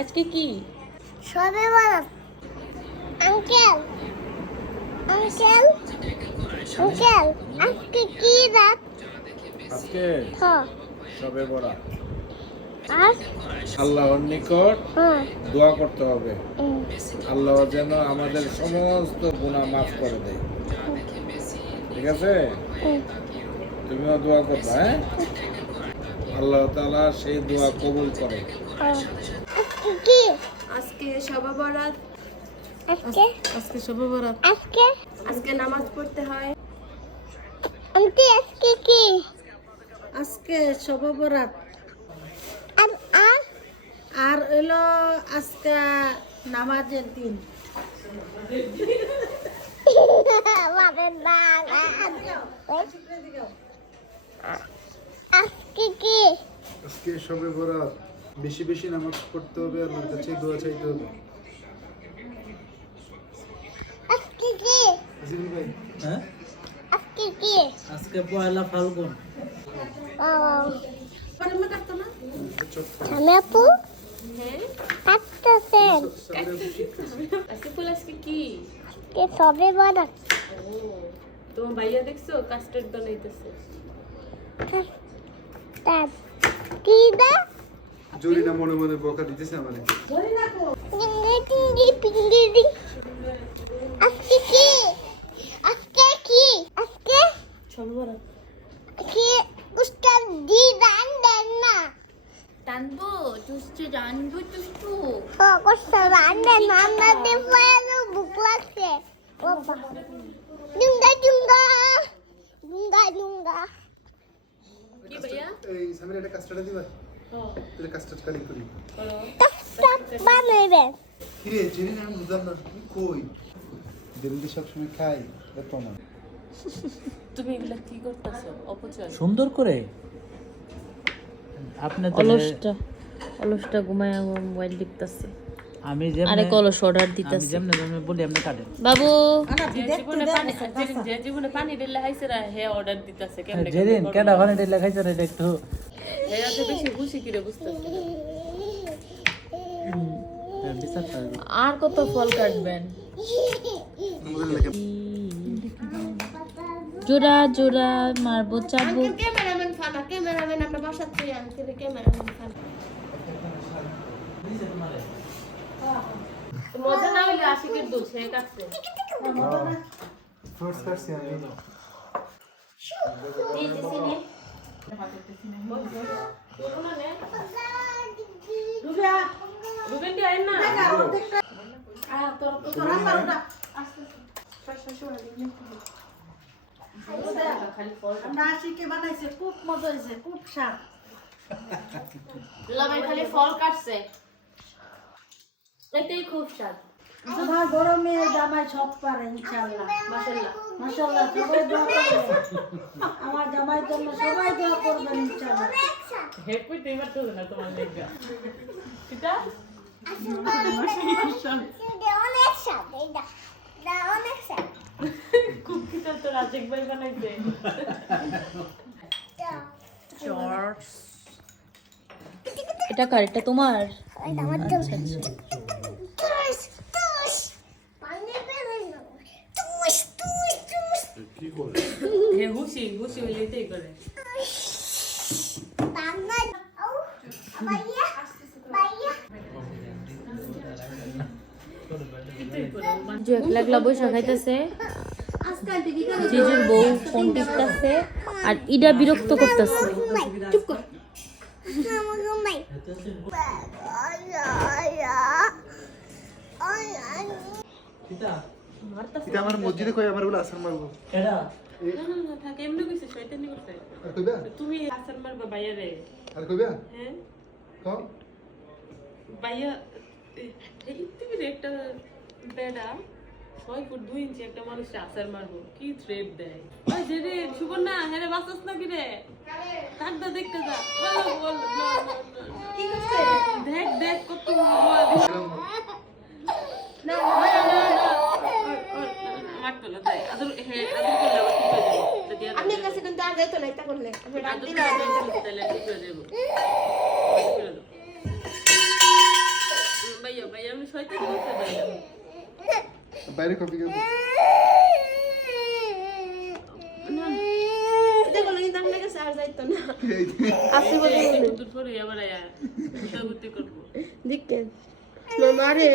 আজকে কি? সবে বরাত। আঙ্কেল আঙ্কেল আঙ্কেল আজকে কি রাত? আজকে হ্যাঁ সবে বরাত। আর আল্লাহর নিকট হ্যাঁ দোয়া করতে হবে, আল্লাহ যেন আমাদের সমস্ত গুনাহ মাফ করে দেয়। ঠিক আছে, তুমিও দোয়া করবা। হ্যাঁ, আল্লাহ তাআলা সেই দোয়া কবুল করে। আজকে কি? আজকে শবে বরাত। আজকে আজকে শবে বরাত। আজকে আজকে নামাজ পড়তে হয়। আন্টি আজকে কি? আজকে শবে বরাত। আর আর আর হলো আজকে নামাজের দিন। বাবা না আজকে কি? আজকে সবে বরাত, বেশি বেশি নামাজ পড়তে হবে, আল্লাহর কাছে দোয়া চাইতে হবে। আজকে কি? আজিম ভাই, হ্যাঁ আজকে কি? আজকে পয়লা ফাল্গুন। আমি আপু কাটতেছেন। আজকে ফুল আজকে কি? আজকে সবে বরাত। তোমার ভাইয়া দেখছো কাস্টার্ড বানাইতেছে। তার কি দা? জরিনা মনে মনে বকা দিতেছে আমাদের। টিঙ্গি টিঙ্গি টিঙ্গি। আজকে কি? আজকে কি? আজকে শবে বরাত। কি উস্তাদ দি রান দেন না। টানবো টুসটু জানবো টুসটু। ও কষ্ট রান দেন না, আমাদের পায়ে ভুক লাগছে। বাবা ডুঙ্গা ডুঙ্গা ডুঙ্গা ডুঙ্গা। কি ভাইয়া? এই সামনে একটা কাস্টার্ড দিবা, তাহলে কাস্টার্ড কালি করি। কাস্টার্ড বানাইবেন। কি রে জরিনা, আমি বুঝলাম না তুমি কই? জরিনা সবসময় খাই, এত না। তুমি এগুলা কি করতেছো? অপচয়। সুন্দর করে আপনি তো অলসটা ঘুমায় মোবাইল দেখতেছে। আমি যেমন আরে কলস অর্ডার আমি দিতেছে। যেমন বলি আপনি কাটেন। বাবু দেখতে যে জীবনে পানি ঢেলে হাইছে রা হে অর্ডার দিতেছে কেমনে যেদিন কেডা ওখানে এটা লেখাইছেন এটা একটু হে এত বেশি খুশি কিরে বুঝতেছে। বিচার করবেন। আর কত ফল কাটবেন? আমাদের লাগে জোড়া জোড়া মারবো চাবো। ক্যামেরাম্যান ফানা, ক্যামেরাম্যান আমরা বাসা থেকে আনতে ক্যামেরাম্যান ফানা। মজা না হইলে আশিকের দোষ হে কাটছে। ফ্রুটস কাটছি আমি। এই যে সিনে রুবেন দি আইন না। আমরা আশিকে বানাইছে, খুব মজা হয়েছে, খুব স্বাদ। লবে খালি ফল কাটছে, এটাই খুব স্বাদ। আমার বড় মেয়ে জামাই সব পারে ইনশাআল্লাহ। মাশাআল্লাহ মাশাআল্লাহ, সবাই দোয়া করবেন। আমার জামাইয়ের জন্য সবাই দোয়া করবেন ইনশাআল্লাহ। হেড কই তেইবার তো না তোমার লেগা কিটা অনেক স্বাদ এটা, অনেক স্বাদ। খুব কিটা তো রাজেক ভাই বানাইছে। এটা কার? এটা তোমার? এটা আমার জন্য। তুস তুস পানি পেলে না। তুস তুস তুস। কি করে? হে হুশি হুশি হইলেই করে। বাংলা ও ভাইয়া ভাইয়া যে একলা একলা বসে খাইতেছে, জিজুর বউ ফোন টিপতেছে আর ইডা বিরক্ত করতেছে। চুপ কর। আমার ঘুমাই। এটা আমার মসজিদে কই আমার বলে আসর মারবো। কেডা না থাকে এমনি কইছে শয়তানি করতে। আর কইবা? তুমি হাসান মারবা বাইয়া রে। আর কইবা? হ্যাঁ কও। বাইয়া এই তুমি রে একটা বেডা 6 ফুট 2 ইঞ্চি একটা মানুষকে আসার মারবো, কি থ্রেট দেয়। ওই যে রে সুবর্ণা হ্যাঁ বাসস না কি রে? কাক দা দেখতে যা। বল বল না কি করছে? দেখ দেখ কত বল না আমার তো লাগে আদর হে আদর করলে আবার ঠিক হয়ে যাবে। যদি আমি কাছে কিন্তু আর যাইতো না এটা করলে। আমি রাত আদর দিন করলে তাহলে ঠিক হয়ে যাবে। যাইতে বলছে ভাইয়া বাইরে কফি খাবো না দেখো না কিন্তু আপনার কাছে আর যাইতো না এই যে, আসি বলে মনে দূর পরে আবার আয়া ঘুরতে করবো দেখেন মামারে